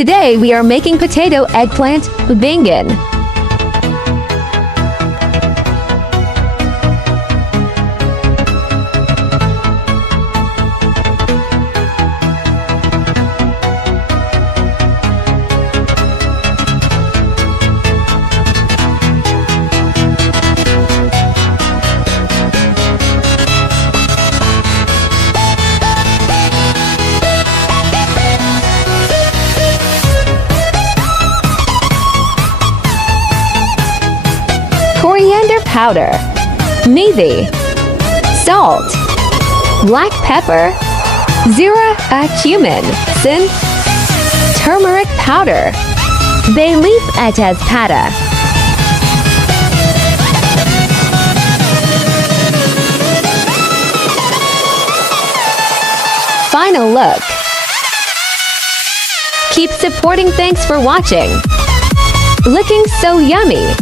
Today we are making potato eggplant bengan. Coriander powder, methi, salt, black pepper, zira cumin, sin, turmeric powder, bay leaf tezpata. Final look. Keep supporting. Thanks for watching. Looking so yummy.